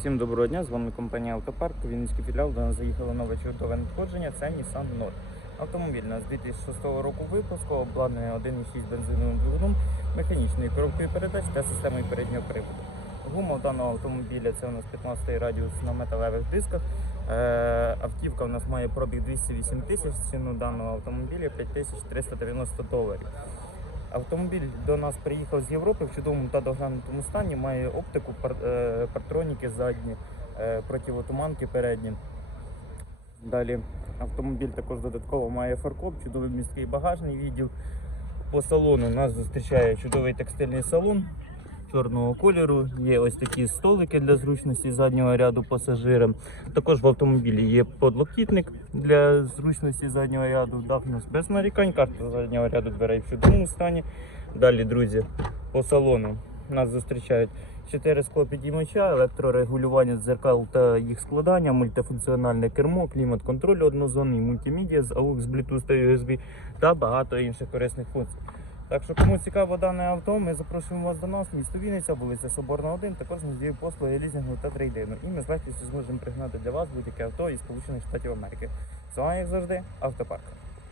Всім доброго дня, з вами компанія Автопарк, Вінницький філіал. До нас заїхало нове чудове надходження. Це Nissan Note. Автомобіль у нас 2006 року випуску, обладнаний 1,6 бензиновим двигуном, механічною коробкою передач та системою переднього приводу. Гума даного автомобіля це у нас 15 радіус на металевих дисках. Е, автівка у нас має пробіг 208 тисяч, ціну даного автомобіля 5390 доларів. Автомобіль до нас приїхав з Європи в чудовому та доглянутому стані, має оптику, е, партроніки задні, е, противотуманки передні. Далі автомобіль також додатково має фаркоп, чудовий міський багажний відділ. По салону нас зустрічає чудовий текстильний салон чорного кольору. Є ось такі столики для зручності заднього ряду пасажирам. Також в автомобілі є подлокітник для зручності заднього ряду. Дах нас без нарікань, карта заднього ряду дверей в чудовому стані. Далі, друзі, по салону нас зустрічають 4 склопідіймача, електрорегулювання дзеркал та їх складання, мультифункціональне кермо, клімат-контроль однозонний, мультимедіа з AUX, Bluetooth та USB та багато інших корисних функцій. Так що, кому цікаво дане авто, ми запрошуємо вас до нас, місто Вінниця, вулиця Соборна 1, також надію послуги лізінгу та трейдину. І ми з легкістю зможемо пригнати для вас будь-яке авто із Сполучених Штатів Америки. З вами, як завжди, автопарк.